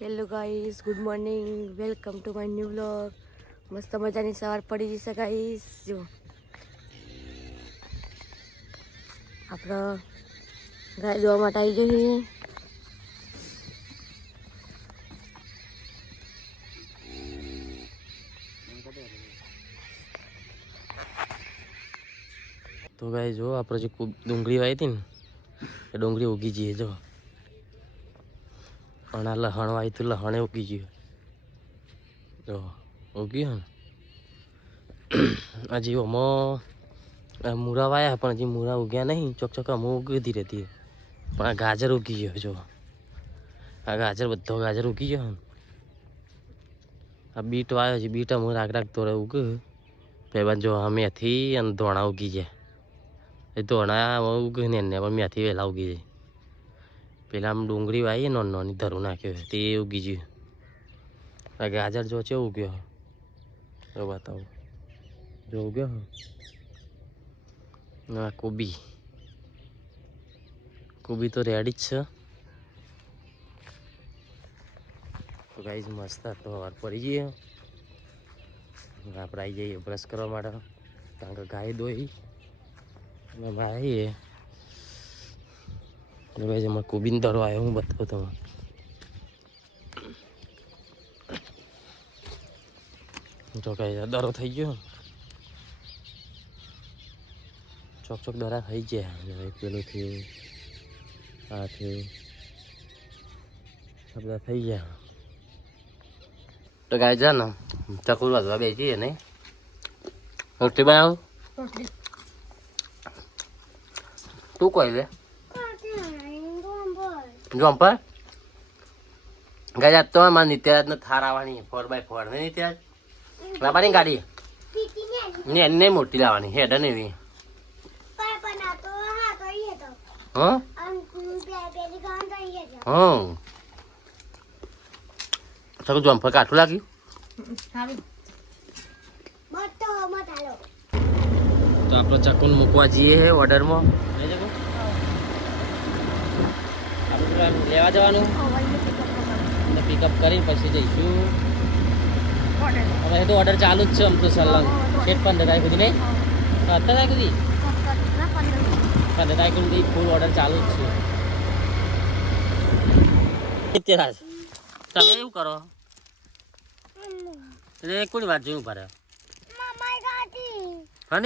Hello guys good morning welcome to my new vlog મસ્ત મજાની સવાર પડી જશે ગાઈસ જો. આપણો ગાય જોવા માટે આવી જઈએ તો ગાય જો, આપણે જે ડુંગળી વાવી હતી ને, એ ડુંગળી ઉગી જઈએ જો. આ લહણ વાય હતું લહણે ઉગી ગયું જો ઉગ્યું ને. હજી ઓમાં મૂળા વાયા પણ હજી મૂળા ઉગ્યા નહીં. ચોક ચોક અમુક ઉગતી રહેતી પણ આ ગાજર ઉગી ગયો જો. આ ગાજર, બધો ગાજર ઉગી ગયો આ બીટ વાયો છે, બીટ અમુક રાગ રાગ તોડે ઉગ પેલા જો મેથી અને ધોણા ઉગી જાય. એ ધોણા ઉગ ને એને પણ મેથી વહેલા ઉગી જાય. પેલા આમ ડુંગળી વાવીએ નોન નોની ધરું નાખ્યો તે ઉગી ગયું. આ ગાજર જો છે ઉગ્યો જો બતાવું. જો ઉગ્યો આ કોબી. કોબી તો રેડી જ છે. તો ગાઈઝ મસ્ત તો વાર પડી જઈએ આપણે આવી જઈએ બ્રશ કરવા માટે. કારણ કે ગાય દોઈ. અને આવીએ અને ભાઈ એમાં કોબીન દરો આવ્યો હું બતાવું તમને જો કઈ દરો થઈ ગયો ચોક ચોક દરા થઈ ગયા હવે પેલું થયું આ થયું આ બધા થઈ ગયા તો ગાય જા ને ચકુર વાગવા બેસીએ નહીં રોટી બનાવું તું કોઈ લે જમ્પર ગાય તો મારે નિત્યરાજ ને થાર આવવાની ફોર બાય ફોર ને નિત્યરાજ લાવવાની ગાડી? ને એને મોટી લાવવાની હેડ ને એવી. હા? હા. ચકુ જમ્પર કાઠું લાગ્યું? તો આપણે ચકુન મૂકવા જઈએ ઓર્ડરમાં. આપણે લેવા જવાનું? અને પિકઅપ કરીને પછી જઈશું. હવે તો ઓર્ડર ચાલુ જ છે આમ તો સલંગ છેક પંદર તારીખ સુધી નહીં? સત્તર તારીખ સુધી? પંદર તારીખ સુધી ફૂલ ઓર્ડર ચાલુ જ છે. તમે એવું કરો? એટલે કોની વાત જોયું પડે હા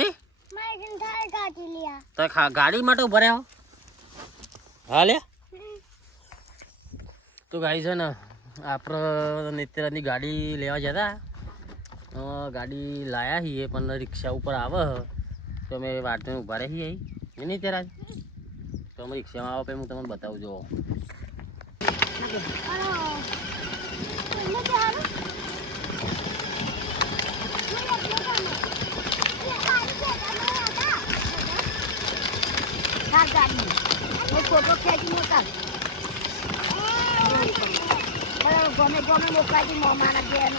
તો ગાડી માટે ઊભા રહ્યો હા? લે તો ગાડી છે ને આપણે નિત્યરાજની ગાડી લેવા જતા ગાડી લાયા છીએ, પણ રિક્ષા ઉપર આવે તો અમે વાટને ઊભા રહી એ નિત્યરાજ તો અમે રિક્ષામાં આવે પછી હું તમને બતાવું જો ફોટો ખેંચી મોકલ ગમે ગમે મોકલાજી મોમાના ઘેર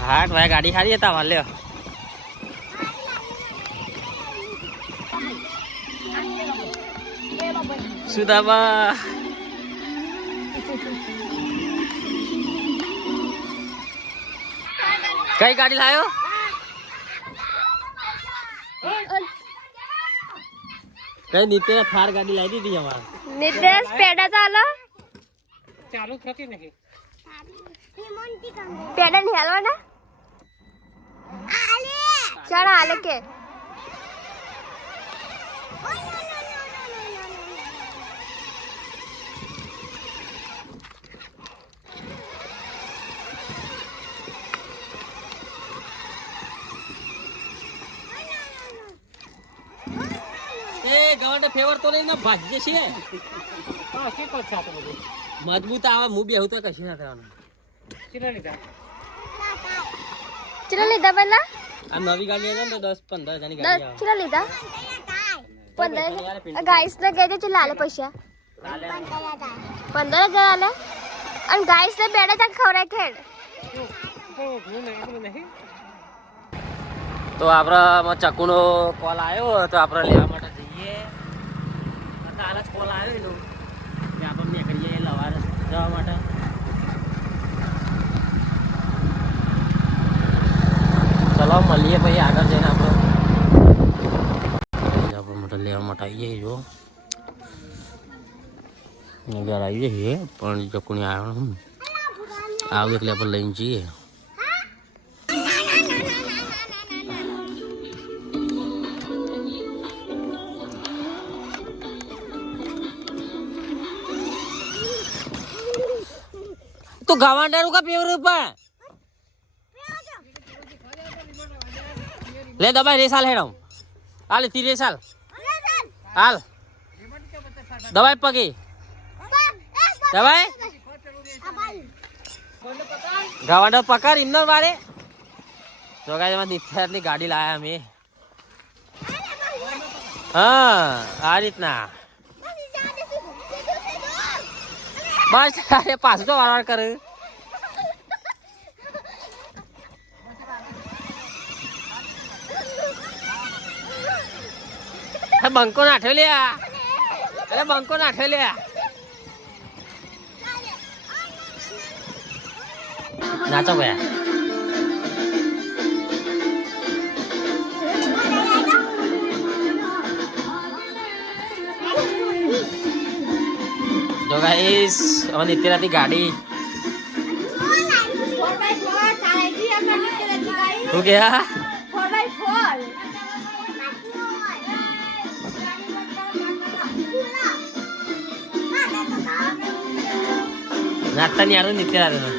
હાટ, ભાઈ, ગાડી સારી હતા મારે લ્યો. કઈ ગાડી લાયો? કઈ નીતે થાર ગાડી લાવી દીધી અમાર નિતેશ પેડા ચાલો. પેડા નહીં હાલવાના ચાલો હાલે કે. એ ફેવર તો નહીં ને ભાજ્ય બધું? મજબૂત આવે હું બેહું તો કશું ના થવાનું. ચિરા લીધા પેલા આ નવી ગાડી આવે ને તો દસ પંદર હજારની ગાડી આવે. ચિરા લીધા પંદર ગાઈસ ને કહેજે ચલો હાલે પૈસા. પંદર હજાર આલે. અને ગાઈસ ને પેડા ચાક ખવડાય ખેડ તો આપણે ચકુનો કોલ આવ્યો તો આપણે લેવા માટે જઈએ આના જ કોલ આવ્યો એનો કે આપણે નીકળીએ લવાર જવા માટે. ચલો, મળીએ પછી આગળ જઈને આપણે. આપણે લેવા માટે આવીએ જો. ઘર આવીએ છીએ પણ જકુણી આવ્યો આવું એટલે આપણે લઈને જઈએ. તો ગવાંડાનું કા પેવરું પણ? લે દબાઈ રેસાલ હેડમ. હાલ, તી રેસાલ હાલ. દબાઈ પગી. દબાઈ ગવાંડા પકડ ઇન્દર વારે તો કાંઈ એમાં ની ગાડી લાયા અમે. હા, આ રીતના. બસ અરે પાછું તો વાર વાર કરે બંકો નાઠ્યો લ્યા અરે બંકો નાઠ્યો લ્યા નાચો ગયા ગાઈસ હવે નિત્યરાતી ગાડી શું કે હા નાચતા ની આરું નિત્યરાતી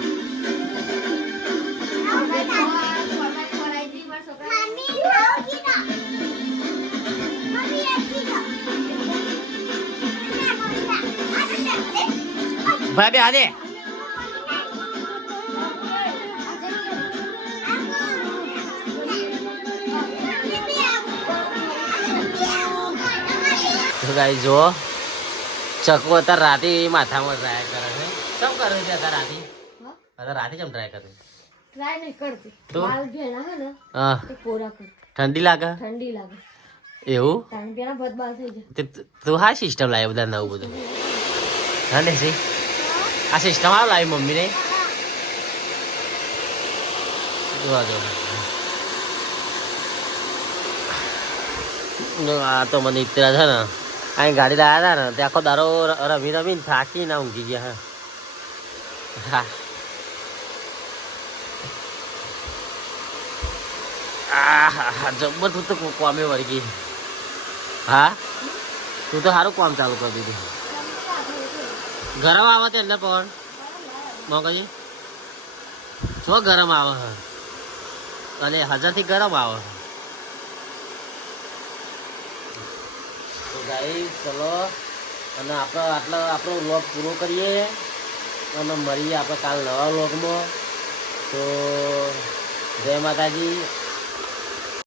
ભાઈ બે હાદે ગાઈ જો ચકુ અત્યારે રાતે માથામાં ટ્રાય કરે છે. કેમ કરે છે અત્યારે રાતે? અત્યારે રાતે કેમ ટ્રાય કરે? ટ્રાય નહીં કરતી. તો? બાલ ભેણા હે. ઠંડી લાગે? ઠંડી લાગે. એવું? તે હા સિસ્ટમ લાવી બધા નવું બધું. હા ને સી આ સિસ્ટમ આ લાવી મમ્મીને જોવા જો આ તો મને ઇતરા છે ને અહીં ગાડી લાવ્યા હતા ને તે આખો દારો રવિ રમી રમીને થાકી ના ઊંઘી ગયા હા હા જબ્બર તું તો કોમે વળગી હા તું તો સારું કામ ચાલુ કરી દીધું ગરમ આવે તે એટલે પણ. મોકલજી જો ગરમ આવે? છે અને હજારથી ગરમ આવે. છે તો ગાઈ ચલો. અને આપણે આટલો, આપણો વ્લોગ પૂરો કરીએ. અને મળીએ આપણે કાલ નવા વ્લોગમાં. તો જય માતાજી.